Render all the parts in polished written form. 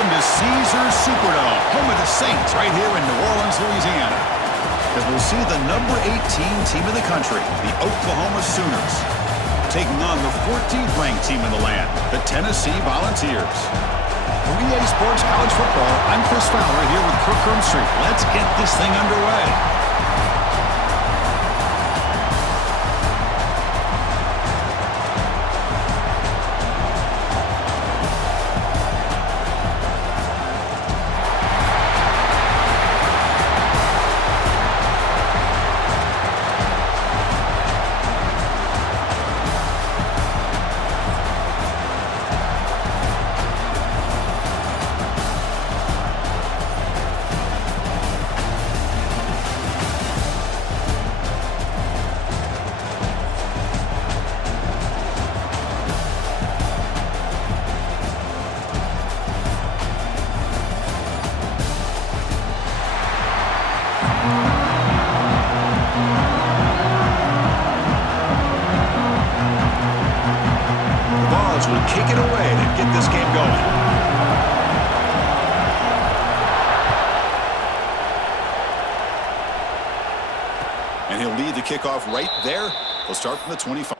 Welcome to Caesars Superdome, home of the Saints, right here in New Orleans, Louisiana. As we'll see the number 18 team in the country, the Oklahoma Sooners, taking on the 14th ranked team in the land, the Tennessee Volunteers. For EA Sports College Football, I'm Chris Fowler here with Kirk Hermstreet. Let's get this thing underway. VAWLS will kick it away to get this game going. And he'll lead the kickoff right there. He'll start from the 25.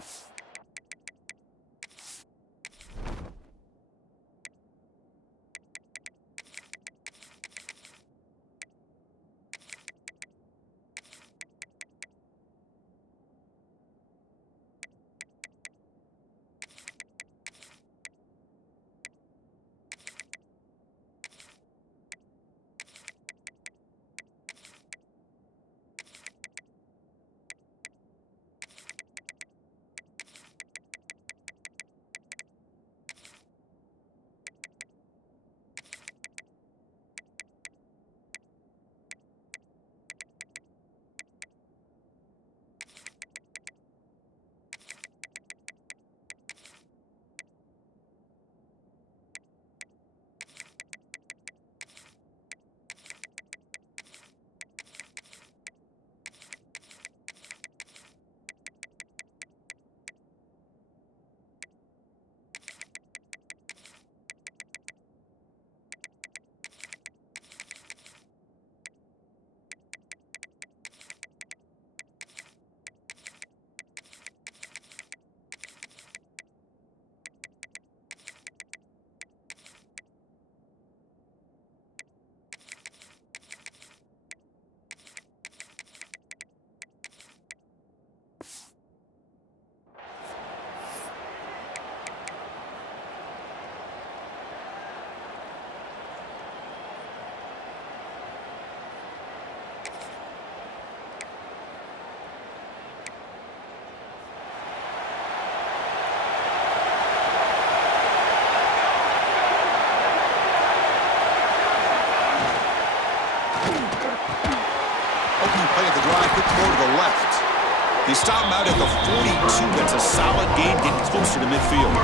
Play at the drive, quick throw to the left. They stop him out at the 42. That's a solid gain, getting closer to midfield.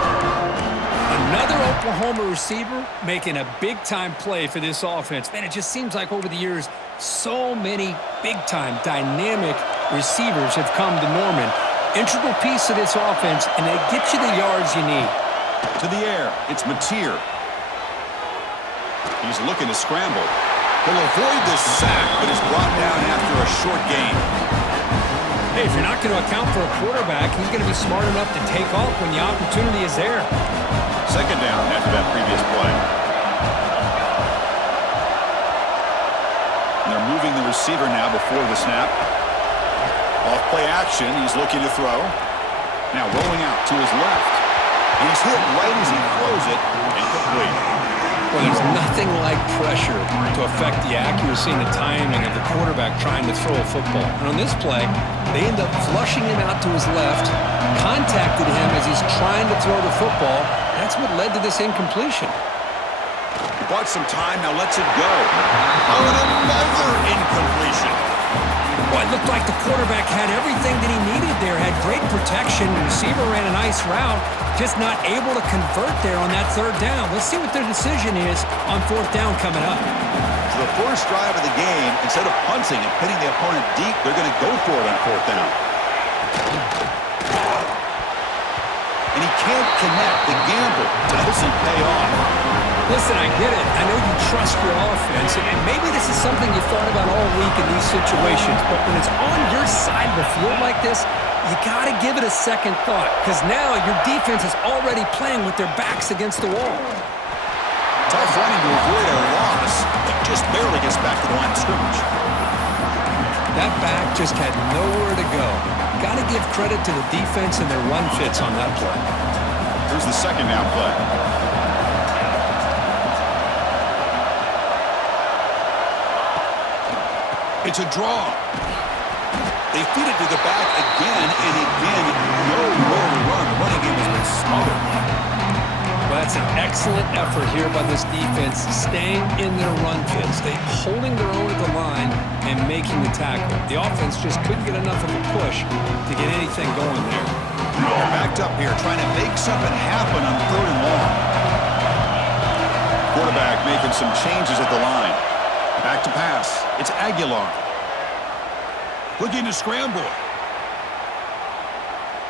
Another Oklahoma receiver making a big-time play for this offense. Man, it just seems like over the years, so many big-time, dynamic receivers have come to Norman. Integral piece of this offense, and they get you the yards you need. To the air, it's Mateer. He's looking to scramble. He'll avoid this sack, but is brought down after a short gain. Hey, if you're not going to account for a quarterback, he's going to be smart enough to take off when the opportunity is there. Second down after that previous play. And they're moving the receiver now before the snap. Off play action, he's looking to throw. Now rolling out to his left. And he's hit right as he throws it, incomplete. Well, there's nothing like pressure to affect the accuracy and the timing of the quarterback trying to throw a football. And on this play, they end up flushing him out to his left, contacted him as he's trying to throw the football. That's what led to this incompletion. He bought some time, now lets it go. Oh, and another incompletion. Well, it looked like the quarterback had everything that he needed there, had great protection. The receiver ran a nice route, just not able to convert there on that third down. Let's see what their decision is on fourth down coming up. So the first drive of the game, instead of punting and pitting the opponent deep, they're going to go for it on fourth down. And he can't connect. The gamble doesn't pay off. Listen, I get it. I know you trust your offense, and maybe this is something you thought about all week in these situations, but when it's on your side of the field like this, you got to give it a second thought, because now your defense is already playing with their backs against the wall. Tough running to avoid a loss, but just barely gets back to the line of scrimmage. That back just had nowhere to go. Got to give credit to the defense and their run fits on that play. Here's the second down play. It's a draw. They feed it to the back again and again. Nowhere to run. The running game has been smothered. Well, that's an excellent effort here by this defense, staying in their run fits. They holding their own at the line and making the tackle. The offense just couldn't get enough of a push to get anything going there. They're backed up here, trying to make something happen on 3rd and long. Quarterback making some changes at the line. Back to pass. It's Aguilar. Looking to scramble.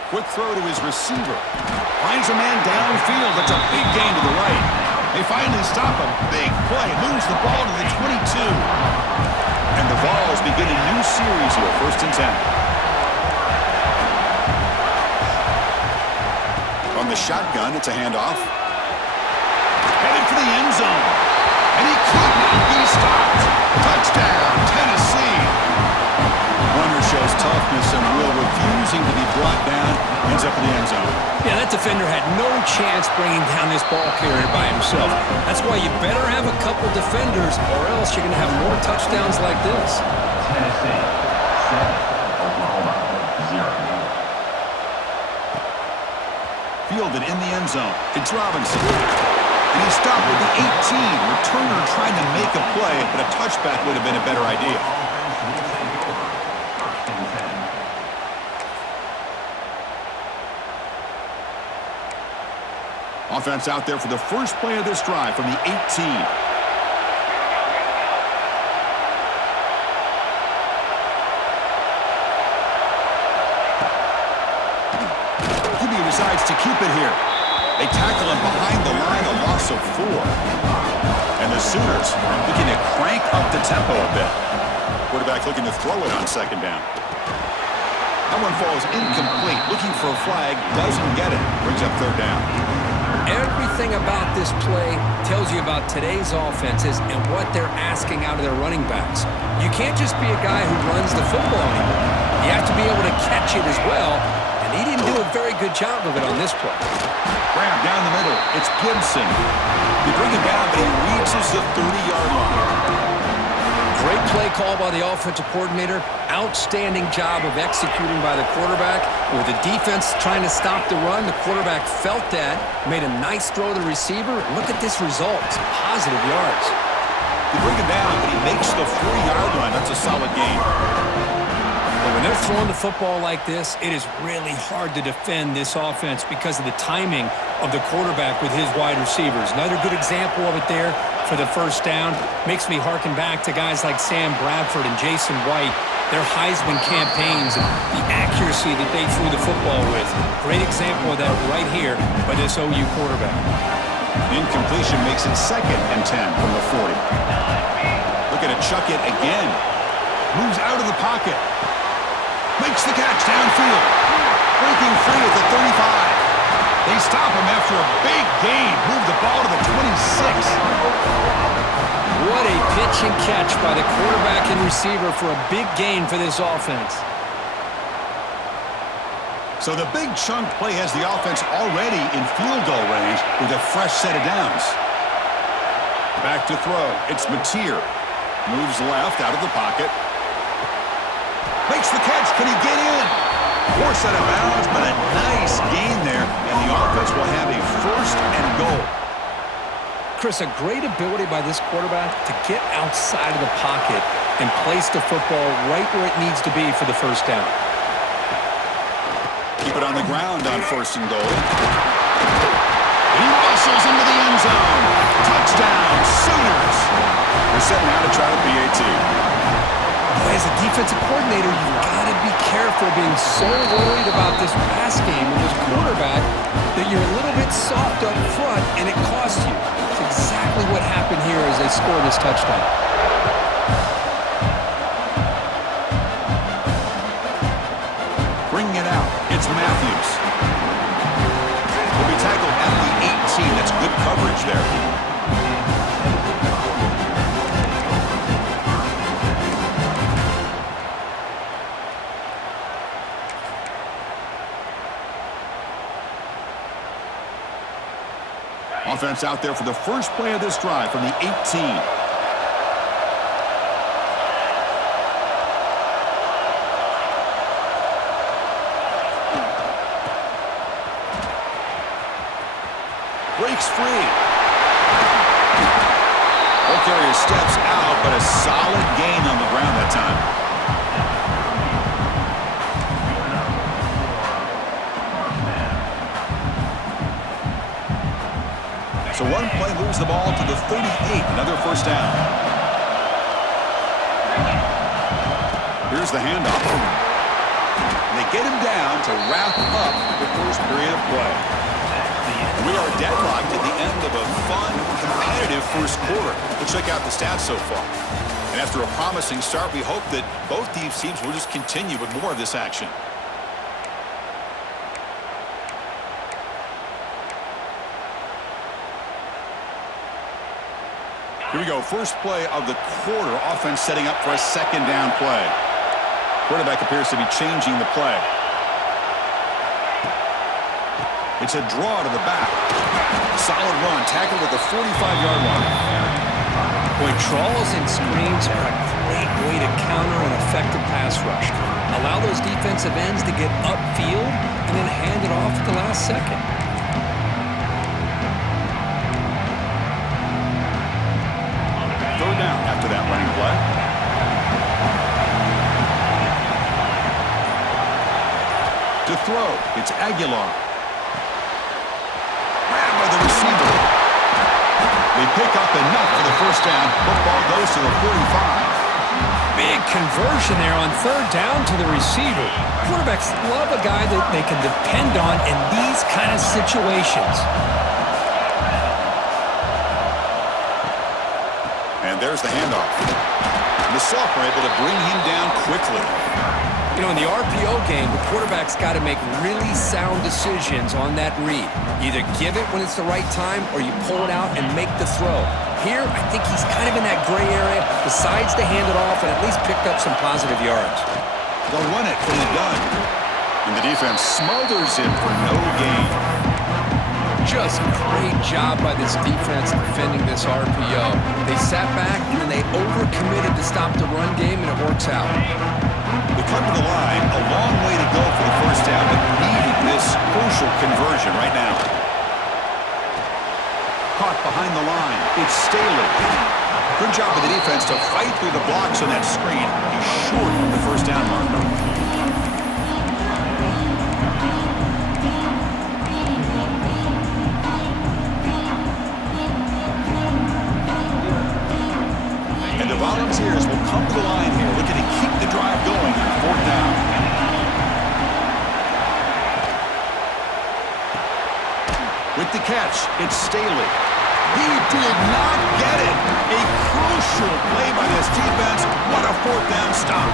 Quick throw to his receiver. Finds a man downfield. That's a big gain to the right. They finally stop him. Big play. Moves the ball to the 22. And the VAWLS begin a new series here. 1st and 10. On the shotgun, it's a handoff. Headed for the end zone. And he could not be stopped. Touchdown, Tennessee. Runner shows toughness and will, refusing to be brought down. Ends up in the end zone. Yeah, that defender had no chance bringing down this ball carrier by himself. That's why you better have a couple defenders, or else you're going to have more touchdowns like this. Tennessee, 7. Oklahoma, 0. Fielded in the end zone. It's Robinson. And he stopped with the 18. Returner trying to make a play, but a touchback would have been a better idea. Offense out there for the first play of this drive from the 18. QB decides to keep it here. They tackle him behind the line, a loss of 4. And the Sooners looking to crank up the tempo a bit. Quarterback looking to throw it on 2nd down. That one falls incomplete. Looking for a flag, doesn't get it. Brings up 3rd down. Everything about this play tells you about today's offenses and what they're asking out of their running backs. You can't just be a guy who runs the football anymore. You have to be able to catch it as well, and he didn't do a very good job of it on this play. Grab down the middle. It's Gibson. They bring him down, but he reaches the 30-yard line. Great play call by the offensive coordinator. Outstanding job of executing by the quarterback. With the defense trying to stop the run, the quarterback felt that, made a nice throw to the receiver. Look at this result. It's positive yards. They bring him down, but he makes the 40-yard line. That's a solid gain. But when they're throwing the football like this, it is really hard to defend this offense because of the timing of the quarterback with his wide receivers. Another good example of it there for the 1st down. Makes me harken back to guys like Sam Bradford and Jason White, their Heisman campaigns and the accuracy that they threw the football with. Great example of that right here by this OU quarterback. Incompletion makes it 2nd and 10 from the 40. Looking to chuck it again. Moves out of the pocket. Makes the catch downfield. Breaking free at the 35. They stop him after a big gain. Move the ball to the 26. What a pitch and catch by the quarterback and receiver for a big gain for this offense. So the big chunk play has the offense already in field goal range with a fresh set of downs. Back to throw. It's Mateer. Moves left out of the pocket. Makes the catch. Can he get in? Forced out of bounds, but a nice gain there, and the offense will have a 1st and goal. Chris, a great ability by this quarterback to get outside of the pocket and place the football right where it needs to be for the 1st down. Keep it on the ground on 1st and goal. He muscles into the end zone. Touchdown, Sooners. They're setting out to try the PAT. As a defensive coordinator, you've got to be careful being so worried about this pass game and this quarterback that you're a little bit soft up front and it costs you. It's exactly what happened here as they scored this touchdown. Bringing it out, it's Matthews. Will be tackled at the 18. That's good coverage there. Offense out there for the first play of this drive from the 18. Breaks free. Ball carrier steps out, but a solid gain on the ground that time. So one play moves the ball to the 38, another first down. Here's the handoff. They get him down to wrap up the first period of play. We are deadlocked at the end of a fun, competitive first quarter. But check out the stats so far. And after a promising start, we hope that both these teams will just continue with more of this action. Here we go, first play of the quarter. Offense setting up for a second down play. Quarterback appears to be changing the play. It's a draw to the back. Solid run, tackled at the 45-yard line. Boy, draws and screens are a great way to counter an effective pass rush. Allow those defensive ends to get upfield and then hand it off at the last second. Third down after that running play. To throw, it's Aguilar. Grabbed by the receiver. They pick up enough for the first down. Football goes to the 45. Big conversion there on third down to the receiver. Quarterbacks love a guy that they can depend on in these kind of situations. And there's the handoff. And the sophomore able to bring him down quickly. You know, in the RPO game, the quarterback's got to make really sound decisions on that read. You either give it when it's the right time or you pull it out and make the throw. Here, I think he's kind of in that gray area, decides to hand it off and at least picked up some positive yards. They'll run it from the gun. And the defense smothers him for no gain. Just great job by this defense defending this RPO. They sat back and then they overcommitted to stop the run game, and it works out. They come to the line, a long way to go for the first down, but needing this crucial conversion right now. Caught behind the line, it's Staley. Good job of the defense to fight through the blocks on that screen. He's short of the first down marker. And the Volunteers will come to the line here, looking to keep the drive going on fourth down. With the catch, it's Staley. He did not get it. A crucial play by this defense. What a fourth down stop.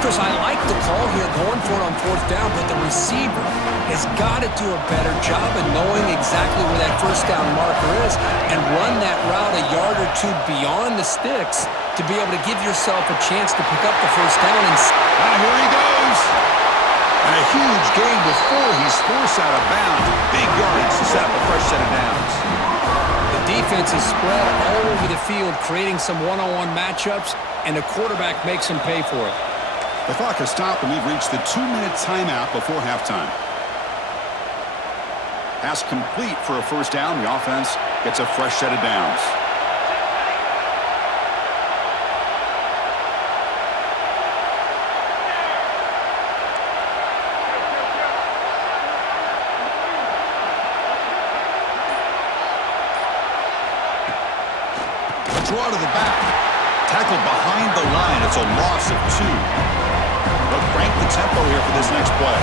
Chris, I like the call here going for it on fourth down, but the receiver has got to do a better job of knowing exactly where that first down marker is and run that route a yard or two beyond the sticks to be able to give yourself a chance to pick up the first down. And here he goes. And a huge gain before he's forced out of bounds. Big yardage to set up a fresh set of downs. The defense is spread all over the field, creating some one-on-one matchups, and the quarterback makes them pay for it. The clock has stopped, and we've reached the 2-minute timeout before halftime. Pass complete for a first down. The offense gets a fresh set of downs. Draw to the back. Tackled behind the line. It's a loss of 2. They'll crank the tempo here for this next play.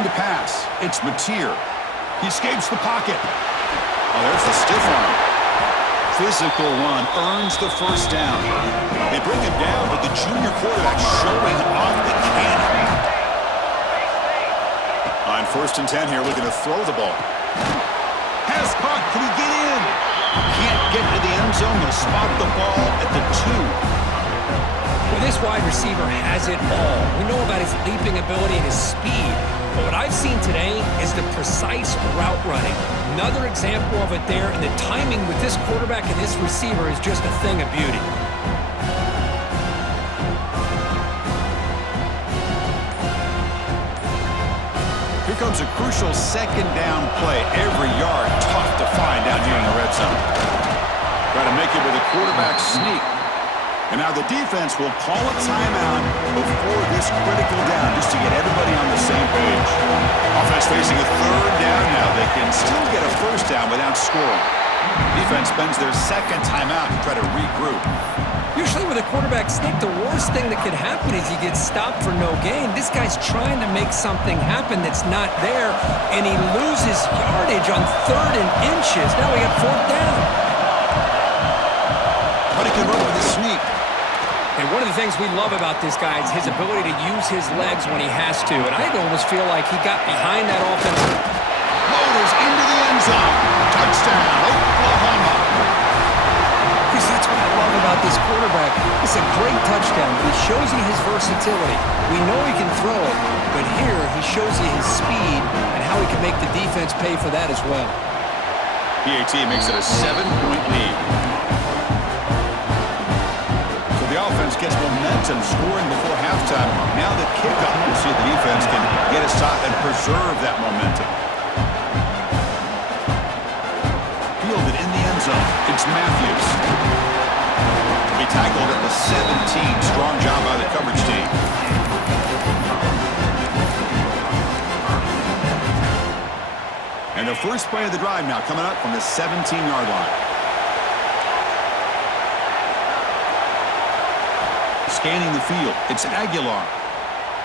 looking to pass. It's Mateer. He escapes the pocket. Oh, there's the stiff arm. Physical run earns the first down. They bring him down, but the junior quarterback showing off the cannon. On 1st and 10 here, looking to throw the ball. Has caught. Can he get in? Can't get to the end zone. They'll spot the ball at the 2. Well, this wide receiver has it all. We know about his leaping ability and his speed, but what I've seen today is the precise route running. Another example of it there, and the timing with this quarterback and this receiver is just a thing of beauty. Here comes a crucial 2nd down play. Every yard tough to find down here in the red zone. Got to make it with a quarterback sneak. And now the defense will call a timeout before this critical down just to get everybody on the same page. Offense facing a 3rd down now. They can still get a 1st down without scoring. Defense spends their 2nd timeout to try to regroup. Usually with a quarterback sneak, the worst thing that could happen is he gets stopped for no gain. This guy's trying to make something happen that's not there, and he loses yardage on 3rd and inches. Now we got 4th down. But he can run with a sneak. And one of the things we love about this guy is his ability to use his legs when he has to. And I almost feel like he got behind that offense. Motors into the end zone. Touchdown, Oklahoma. Because that's what I love about this quarterback. It's a great touchdown, but he shows you his versatility. We know he can throw it, but here he shows you his speed and how he can make the defense pay for that as well. PAT makes it a 7-point lead. The offense gets momentum scoring before halftime. Now the kickoff. We'll see if the defense can get a stop and preserve that momentum. Fielded in the end zone. It's Matthews. He tackled at the 17. Strong job by the coverage team. And the first play of the drive now coming up from the 17-yard line. Scanning the field. It's Aguilar.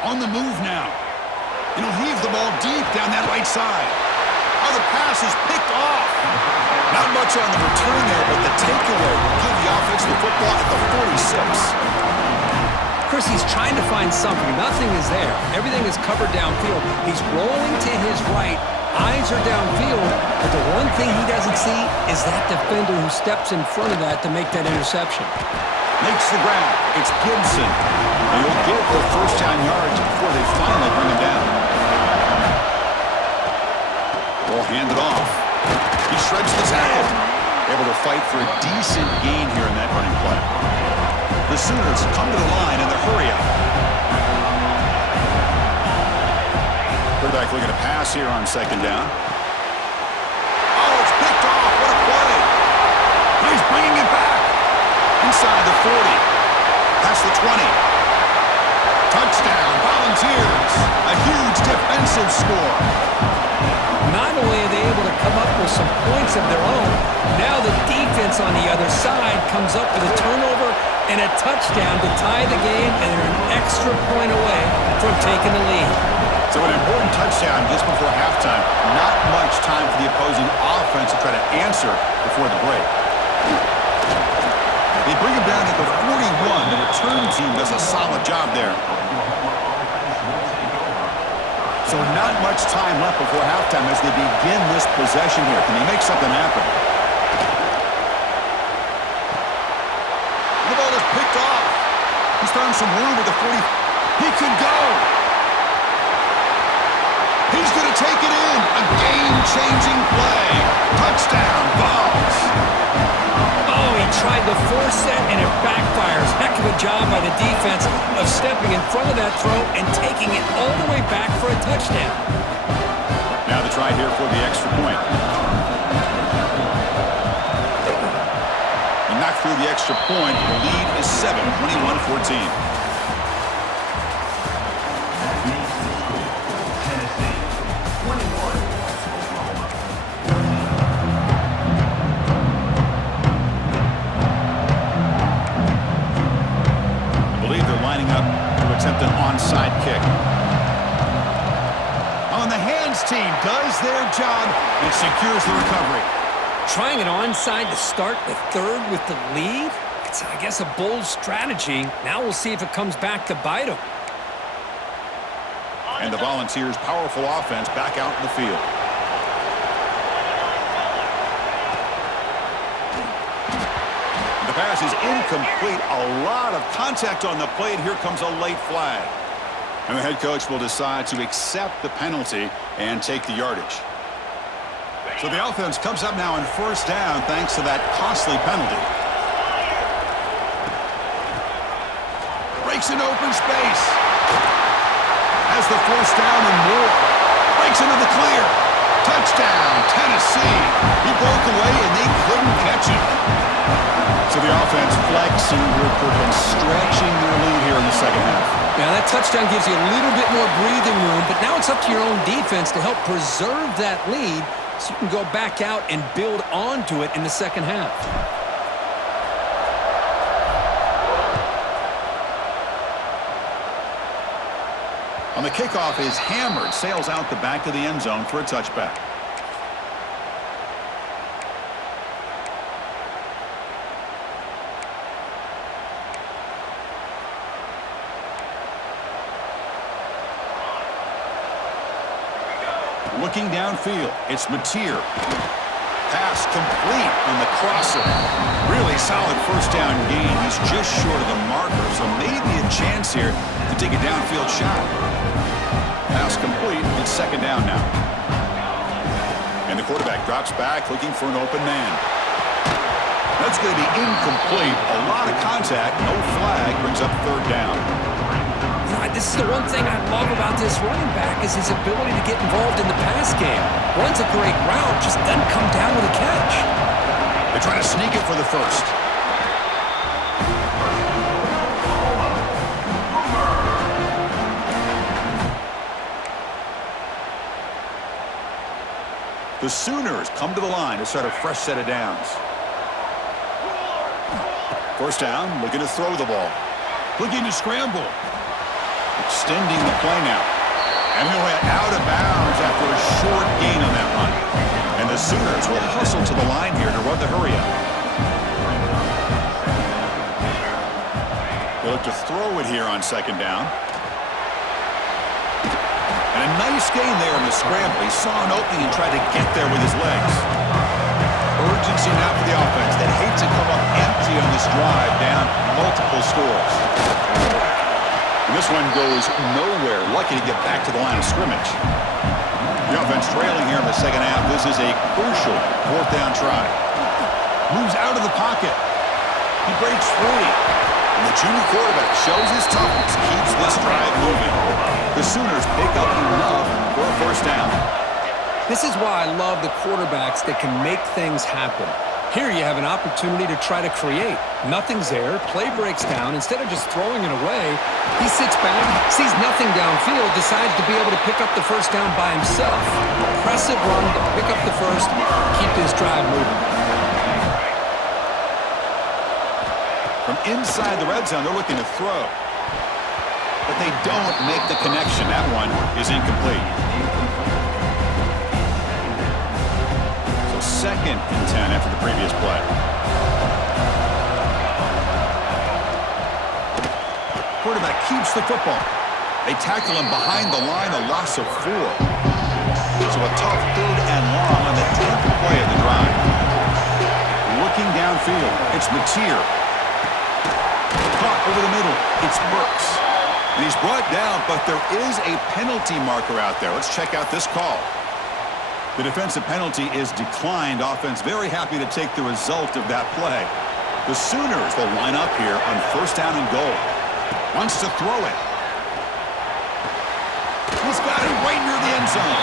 On the move now. And he'll heave the ball deep down that right side. Oh, the pass is picked off. Not much on the return there, but the takeaway will give the offense the football at the 46. Chris, he's trying to find something. Nothing is there. Everything is covered downfield. He's rolling to his right. Eyes are downfield, but the one thing he doesn't see is that defender who steps in front of that to make that interception. Makes the grab. It's Gibson. And he'll get the 1st down yards before they finally bring him down. Ball handed off. He shreds the tackle. Able to fight for a decent gain here in that running play. The Sooners come to the line in the hurry-up. Quarterback looking to pass here on 2nd down. Oh, it's picked off. What a play. He's bringing it back. Inside the 40. Past the 20. Touchdown, Volunteers. A huge defensive score. Not only are they able to come up with some points of their own, now the defense on the other side comes up with a turnover and a touchdown to tie the game, and they're an extra point away from taking the lead. So an important touchdown just before halftime. Not much time for the opposing offense to try to answer before the break. They bring him down at the 41. The return team does a solid job there. So not much time left before halftime as they begin this possession here. Can they make something happen? The ball is picked off. He's found some room with the 40. He could go. He's going to take it in. A game-changing play. Touchdown, VAWLS. Oh, he tried to force it, and it backfires. Heck of a job by the defense of stepping in front of that throw and taking it all the way back for a touchdown. Now the try here for the extra point. He knocked through the extra point. The lead is 7, 21-14. Attempt an onside kick. On that Defense team does their job and secures the recovery. Trying it onside to start the third with the lead? It's, I guess, a bold strategy. Now we'll see if it comes back to bite them. And the Volunteers' powerful offense back out in the field. The pass is incomplete. A lot of contact on the play, and here comes a late flag. And the head coach will decide to accept the penalty and take the yardage. So the offense comes up now in first down thanks to that costly penalty. Breaks an open space. Has the first down and more. Breaks into the clear. Touchdown, Tennessee. He broke away and they couldn't catch him. So the offense flexing real quick and stretching their lead here in the second half. Now that touchdown gives you a little bit more breathing room, but now it's up to your own defense to help preserve that lead so you can go back out and build onto it in the second half. On the kickoff is hammered, sails out the back of the end zone for a touchback. Looking downfield, it's Mateer. Pass complete on the crosser. Really solid first down gain. He's just short of the marker, so maybe a chance here to take a downfield shot. Pass complete. It's second down now. And the quarterback drops back looking for an open man. That's going to be incomplete. A lot of contact. No flag. Brings up third down. This is the one thing I love about this running back is his ability to get involved in the pass game. Runs a great route, just doesn't come down with a catch. They try to sneak it for the first. The Sooners come to the line to start a fresh set of downs. First down, looking to throw the ball. Looking to scramble. Extending the play now. And he went out of bounds after a short gain on that run. And the Sooners will hustle to the line here to run the hurry up. They look to throw it here on second down. And a nice gain there in the scramble. He saw an opening and tried to get there with his legs. Urgency now for the offense that hates to come up empty on this drive down multiple scores. And this one goes nowhere. Lucky to get back to the line of scrimmage. The offense trailing here in the second half. This is a crucial fourth down try. Moves out of the pocket. He breaks free. And the junior quarterback shows his toughness, keeps this drive moving. The Sooners pick up enough for a first down. This is why I love the quarterbacks that can make things happen. Here you have an opportunity to try to create. Nothing's there. Play breaks down. Instead of just throwing it away, he sits back, sees nothing downfield, decides to be able to pick up the first down by himself. Impressive run to pick up the first, keep this drive moving. From inside the red zone, they're looking to throw. But they don't make the connection. That one is incomplete. Second and 10 after the previous play. Quarterback keeps the football. They tackle him behind the line, a loss of 4. So a tough third and long on the 10th play of the drive. Looking downfield, it's Mateer. Caught over the middle, it's Burks. And he's brought down, but there is a penalty marker out there. Let's check out this call. The defensive penalty is declined. Offense very happy to take the result of that play. The Sooners will line up here on first down and goal. Wants to throw it. He's got it right near the end zone.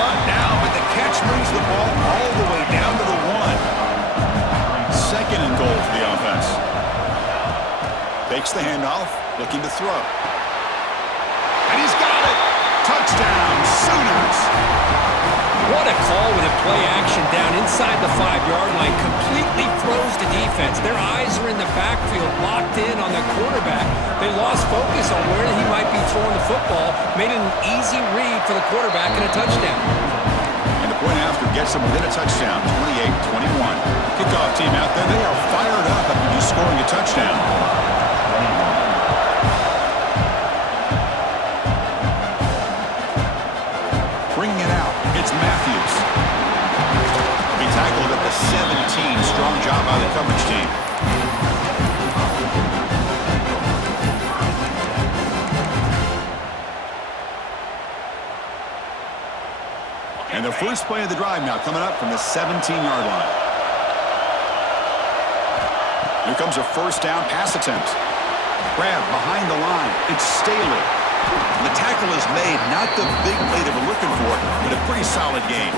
Brought down, but the catch moves the ball all the way down to the 1. Second and goal for the offense. Takes the handoff, looking to throw. And he's got it. Touchdown, Sooners. What a that call with a play action down inside the 5-yard line completely throws the defense. Their eyes are in the backfield, locked in on the quarterback. They lost focus on where he might be throwing the football, made it an easy read for the quarterback and a touchdown. And the point after gets them within a touchdown, 28-21. Kickoff team out there, they are fired up after just scoring a touchdown. Bringing it out, it's Matthews. He tackled at the 17. Strong job by the coverage team. And the first play of the drive now coming up from the 17-yard line. Here comes a first down pass attempt. Grab behind the line. It's Staley. The tackle is made. Not the big play they were looking for, but a pretty solid gain.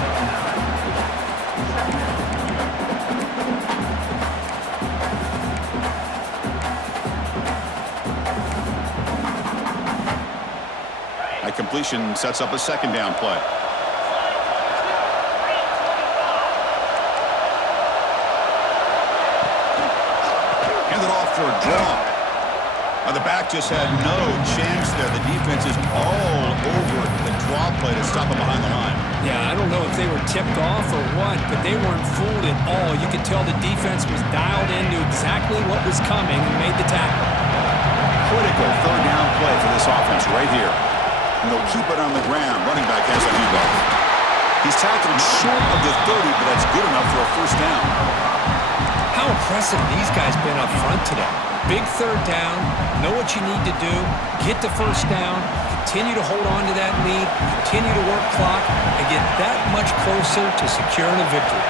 That completion sets up a second down play. For a draw. The back just had no chance there. The defense is all over the draw play to stop him behind the line. Yeah, I don't know if they were tipped off or what, but they weren't fooled at all. You could tell the defense was dialed into exactly what was coming and made the tackle. Critical third down play for this offense right here. And they'll keep it on the ground. Running back has a handoff. He's tackled short of the 30, but that's good enough for a first down. How impressive these guys been up front today. Big third down, know what you need to do, get the first down, continue to hold on to that lead, continue to work clock, and get that much closer to securing a victory.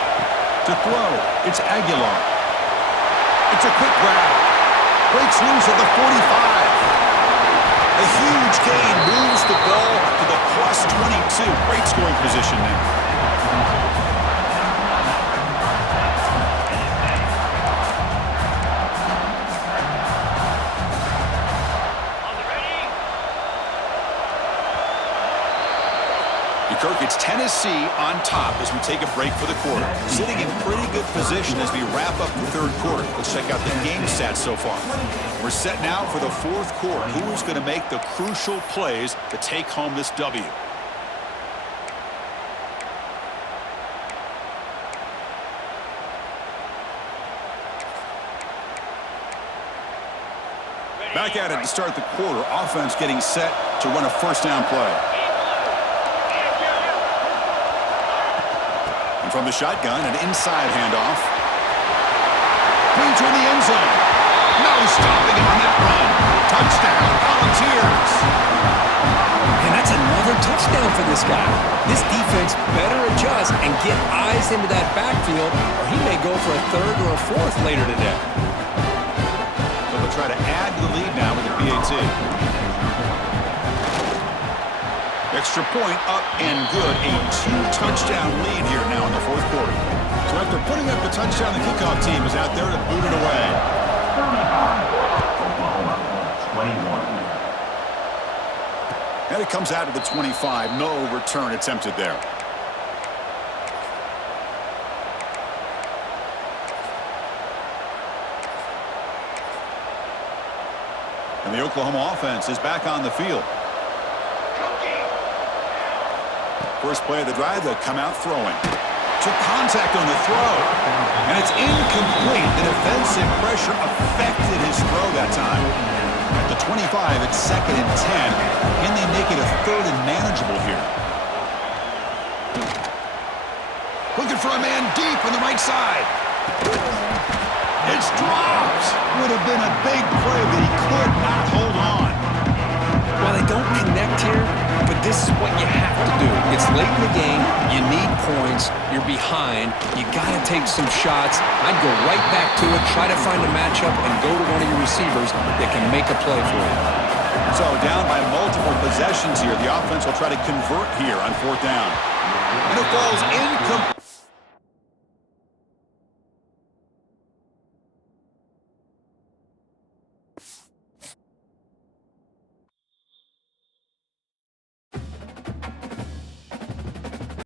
To throw, it's Aguilar. It's a quick grab. Breaks loose at the 45. A huge gain moves the ball to the plus 22. Great scoring position there. Kirk, it's Tennessee on top as we take a break for the quarter. Sitting in pretty good position as we wrap up the third quarter. Let's check out the game stats so far. We're set now for the fourth quarter. Who is going to make the crucial plays to take home this W? Back at it to start the quarter. Offense getting set to run a first down play. From the shotgun, an inside handoff. Clean toward the end zone. No stopping on that run. Touchdown, Volunteers. And that's another touchdown for this guy. This defense better adjust and get eyes into that backfield, or he may go for a third or a fourth later today. So they'll try to add to the lead now with the PAT. Extra point up and good. A 2-touchdown lead here now in the fourth quarter. So after putting up the touchdown, the kickoff team is out there to boot it away. Oklahoma, 21. And it comes out to the 25. No return attempted there. And the Oklahoma offense is back on the field. First play of the drive, they'll come out throwing. Took contact on the throw. And it's incomplete. The defensive pressure affected his throw that time. At the 25, it's 2nd and 10. Can they make it a third and manageable here? Looking for a man deep on the right side. It's dropped. Would have been a big play, but he could not hold on. Well, they don't connect here, but this is what you have to do. It's late in the game. You need points. You're behind. You got to take some shots. I'd go right back to it, try to find a matchup, and go to one of your receivers that can make a play for you. So down by multiple possessions here. The offense will try to convert here on 4th down. And it falls incomplete.